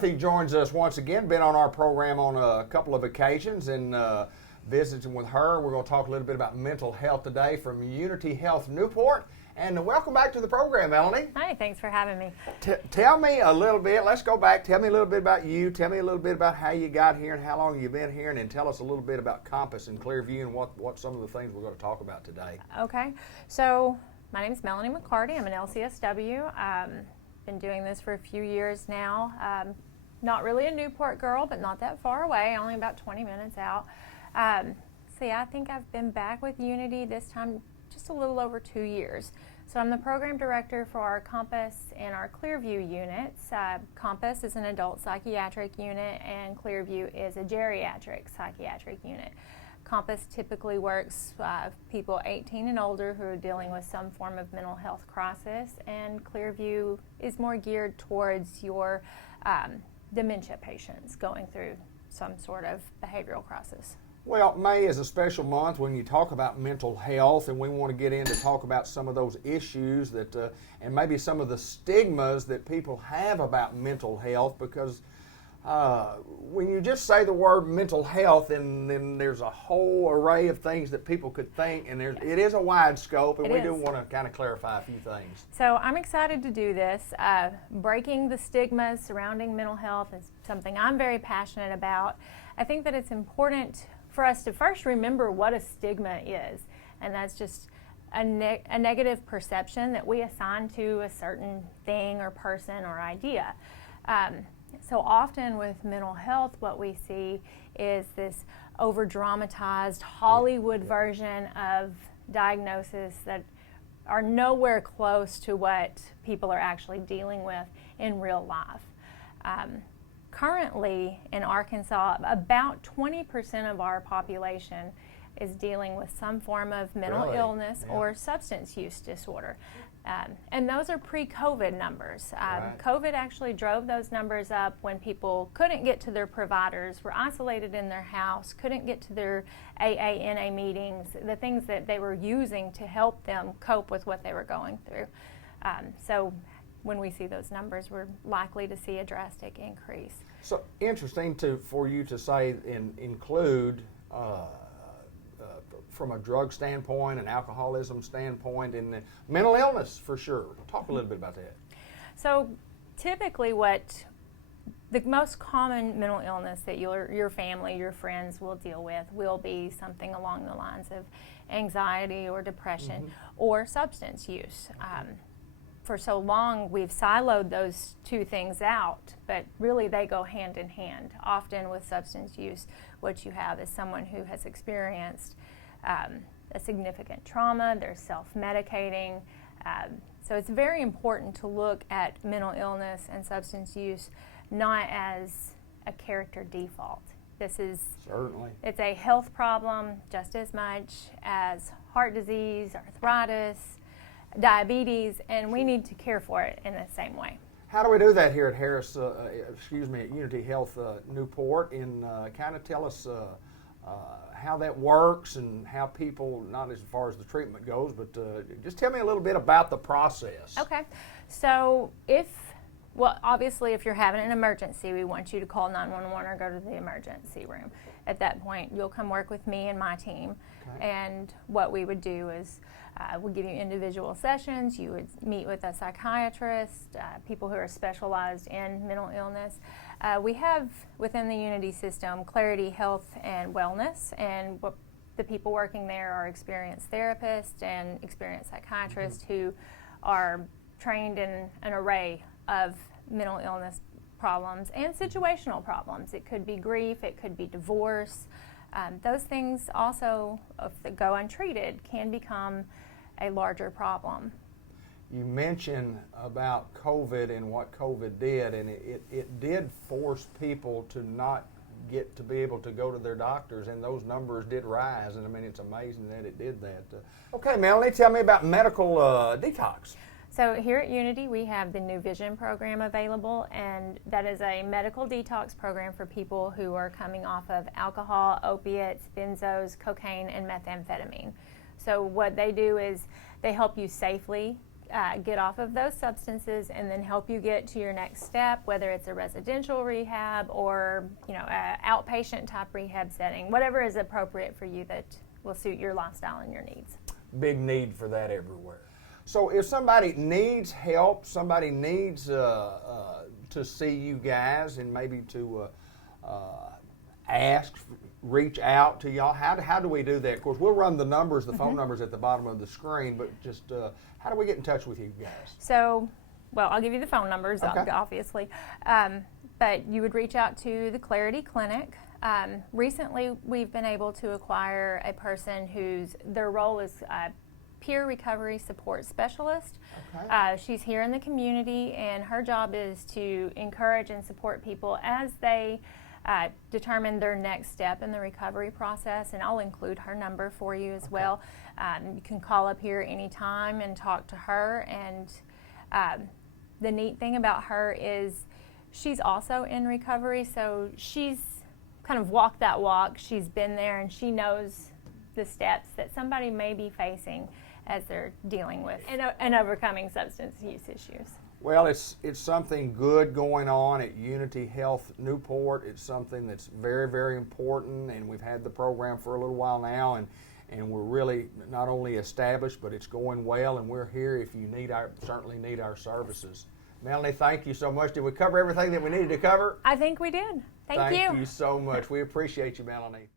Dorothy joins us once again, been on our program on a couple of occasions, and visiting with her. We're going to talk a little bit about mental health today from Unity Health Newport. And welcome back to the program, Melanie. Hi, thanks for having me. Tell me a little bit, let's go back, tell me a little bit about you, tell me a little bit about how you got here and how long you've been here, and then tell us a little bit about Compass and Clearview and what some of the things we're going to talk about today. Okay, so my name is Melanie McCarty. I'm an LCSW. Been doing this for a few years now. Not really a Newport girl, but not that far away, only about 20 minutes out. So yeah, I think I've been back with Unity this time just a little over 2 years. So I'm the program director for our Compass and our Clearview units. Compass is an adult psychiatric unit and Clearview is a geriatric psychiatric unit. Compass typically works people 18 and older who are dealing with some form of mental health crisis, and Clearview is more geared towards your dementia patients going through some sort of behavioral crisis. Well, May is a special month when you talk about mental health, and we want to get in to talk about some of those issues that, and maybe some of the stigmas that people have about mental health, because when you just say the word mental health, and then there's a whole array of things that people could think, and it is a wide scope, and we do want to kind of clarify a few things. So I'm excited to do this. Breaking the stigmas surrounding mental health is something I'm very passionate about. I think that it's important for us to first remember what a stigma is, and that's just a negative perception that we assign to a certain thing or person or idea. So often with mental health, what we see is this over-dramatized Hollywood version of diagnoses that are nowhere close to what people are actually dealing with in real life. Currently in Arkansas, about 20% of our population is dealing with some form of mental illness or substance use disorder. And those are pre-COVID numbers. COVID actually drove those numbers up when people couldn't get to their providers, were isolated in their house, couldn't get to their AA/NA meetings, the things that they were using to help them cope with what they were going through. So when we see those numbers, we're likely to see a drastic increase. So interesting for you to say and include from a drug standpoint, an alcoholism standpoint, and mental illness for sure. Talk a little bit about that. So typically what the most common mental illness that your family, your friends will deal with will be something along the lines of anxiety or depression or substance use. For so long, we've siloed those two things out, but really they go hand in hand. Often with substance use, what you have is someone who has experienced a significant trauma, they're self-medicating. So it's very important to look at mental illness and substance use not as a character default. It's a health problem just as much as heart disease, arthritis, diabetes, and we need to care for it in the same way. How do we do that here at at Unity Health Newport? And kind of tell us how that works and how people, not as far as the treatment goes, but just tell me a little bit about the process. Okay, so obviously if you're having an emergency, we want you to call 911 or go to the emergency room. At that point, you'll come work with me and my team. Okay. And what we would do is we'll give you individual sessions. You would meet with a psychiatrist, people who are specialized in mental illness. We have within the Unity system Clarity Health and Wellness, and the people working there are experienced therapists and experienced psychiatrists who are trained in an array of mental illness problems and situational problems. It could be grief, it could be divorce. Those things also, if they go untreated, can become a larger problem. You mentioned about COVID and what COVID did, and it did force people to not get to be able to go to their doctors, and those numbers did rise, and I mean, it's amazing that it did that. Okay, Melanie, tell me about medical detox. So here at Unity, we have the New Vision program available, and that is a medical detox program for people who are coming off of alcohol, opiates, benzos, cocaine, and methamphetamine. So what they do is they help you safely get off of those substances and then help you get to your next step, whether it's a residential rehab or an outpatient type rehab setting, whatever is appropriate for you that will suit your lifestyle and your needs. Big need for that everywhere. So if somebody needs help, somebody needs to see you guys and maybe to reach out to y'all, how do we do that? Of course, we'll run the numbers, the phone numbers at the bottom of the screen, but just how do we get in touch with you guys? So, well, I'll give you the phone numbers, Okay. obviously, but you would reach out to the Clarity Clinic. Recently, we've been able to acquire a person their role is peer recovery support specialist. Okay. She's here in the community, and her job is to encourage and support people as they determine their next step in the recovery process, and I'll include her number for you as well. You can call up here anytime and talk to her, and the neat thing about her is she's also in recovery, so she's kind of walked that walk. She's been there, and she knows the steps that somebody may be facing as they're dealing with and overcoming substance use issues. Well, it's something good going on at Unity Health Newport. It's something that's very, very important, and we've had the program for a little while now, and we're really not only established, but it's going well, and we're here if you certainly need our services. Melanie, thank you so much. Did we cover everything that we needed to cover? I think we did. Thank you. Thank you so much. We appreciate you, Melanie.